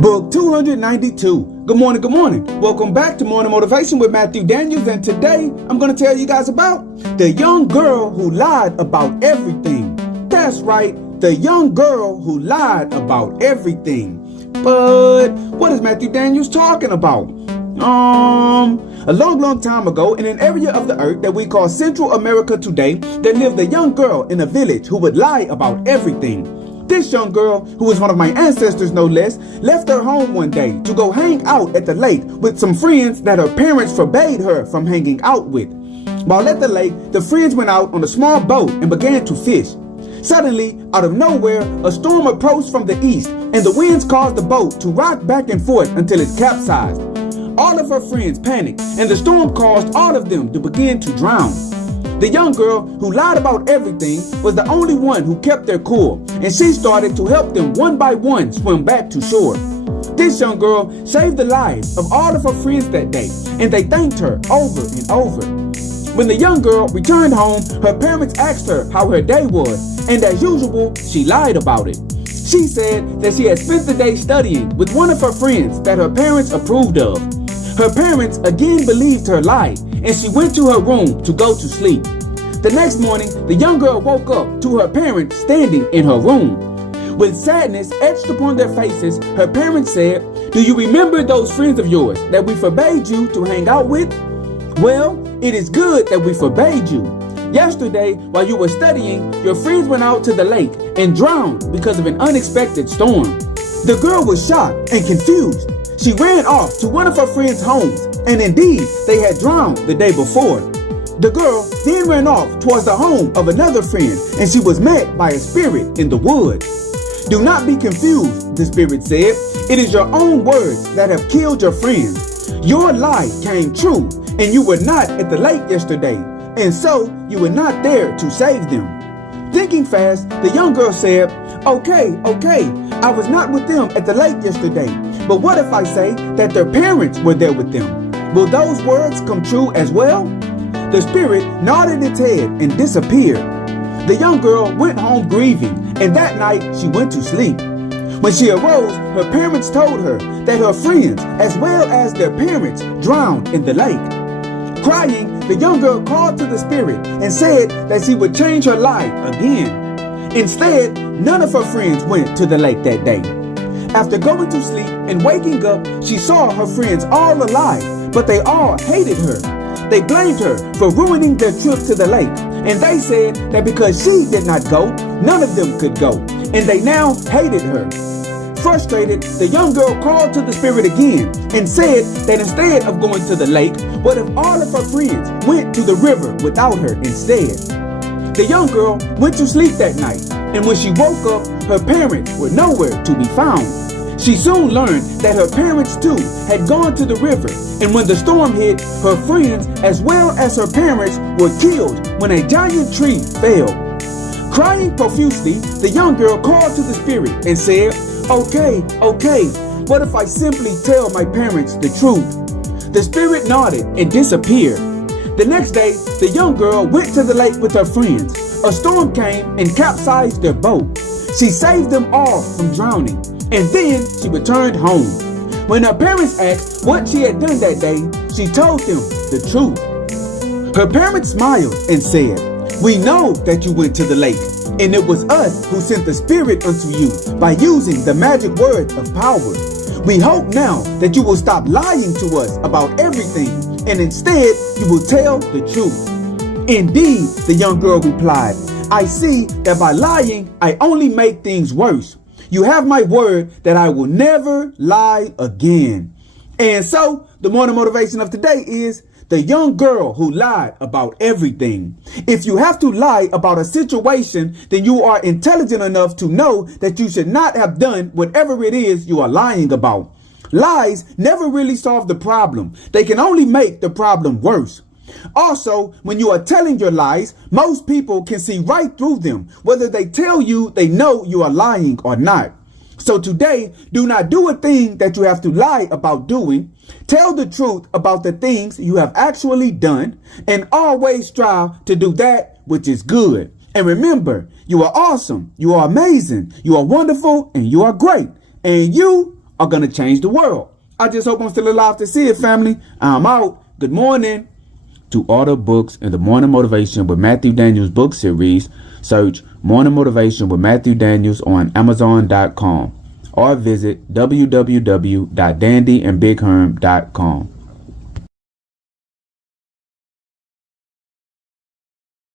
Book 292. Good morning, good morning. Welcome back to Morning Motivation with Matthew Daniels, and today I'm going to tell you guys about the young girl who lied about everything. That's right, the young girl who lied about everything. But what is Matthew Daniels talking about? A long time ago, in an area of the earth that we call Central America today, there lived a young girl in a village who would lie about everything. This young girl, who was one of my ancestors no less, left her home one day to go hang out at the lake with some friends that her parents forbade her from hanging out with. While at the lake, the friends went out on a small boat and began to fish. Suddenly, out of nowhere, a storm approached from the east, and the winds caused the boat to rock back and forth until it capsized. All of her friends panicked, and the storm caused all of them to begin to drown. The young girl who lied about everything was the only one who kept their cool, and she started to help them one by one swim back to shore. This young girl saved the lives of all of her friends that day, and they thanked her over and over. When the young girl returned home, her parents asked her how her day was, and as usual, she lied about it. She said that she had spent the day studying with one of her friends that her parents approved of. Her parents again believed her lie, and she went to her room to go to sleep. The next morning, the young girl woke up to her parents standing in her room. With sadness etched upon their faces, her parents said, "Do you remember those friends of yours that we forbade you to hang out with? Well, it is good that we forbade you. Yesterday, while you were studying, your friends went out to the lake and drowned because of an unexpected storm." The girl was shocked and confused. She ran off to one of her friends' homes, and indeed, they had drowned the day before. The girl then ran off towards the home of another friend, and she was met by a spirit in the woods. "Do not be confused," the spirit said. "It is your own words that have killed your friends. Your lie came true, and you were not at the lake yesterday, and so you were not there to save them." Thinking fast, the young girl said, Okay, I was not with them at the lake yesterday, but what if I say that their parents were there with them? Will those words come true as well?" The spirit nodded its head and disappeared. The young girl went home grieving, and that night she went to sleep. When she arose, her parents told her that her friends, as well as their parents, drowned in the lake. Crying, the young girl called to the spirit and said that she would change her life again. Instead, none of her friends went to the lake that day. After going to sleep and waking up, she saw her friends all alive, but they all hated her. They blamed her for ruining their trip to the lake, and they said that because she did not go, none of them could go, and they now hated her. Frustrated, the young girl called to the spirit again and said that instead of going to the lake, what if all of her friends went to the river without her instead? The young girl went to sleep that night, and when she woke up, her parents were nowhere to be found. She soon learned that her parents too had gone to the river, and when the storm hit, her friends as well as her parents were killed when a giant tree fell. Crying profusely, the young girl called to the spirit and said, Okay, what if I simply tell my parents the truth?" The spirit nodded and disappeared. The next day, the young girl went to the lake with her friends. A storm came and capsized their boat. She saved them all from drowning, and then she returned home. When her parents asked what she had done that day, she told them the truth. Her parents smiled and said, "We know that you went to the lake, and it was us who sent the spirit unto you by using the magic word of power. We hope now that you will stop lying to us about everything, and instead you will tell the truth." "Indeed," the young girl replied, "I see that by lying, I only make things worse. You have my word that I will never lie again." And so, the morning motivation of today is the young girl who lied about everything. If you have to lie about a situation, then you are intelligent enough to know that you should not have done whatever it is you are lying about. Lies never really solve the problem. They can only make the problem worse. Also, when you are telling your lies, most people can see right through them, whether they tell you they know you are lying or not. So today, do not do a thing that you have to lie about doing. Tell the truth about the things you have actually done, and always strive to do that which is good. And remember, you are awesome, you are amazing, you are wonderful, and you are great. And you are going to change the world. I just hope I'm still alive to see it, family. I'm out. Good morning. To order books in the Morning Motivation with Matthew Daniels book series, search Morning Motivation with Matthew Daniels on Amazon.com or visit www.dandyandbigherm.com.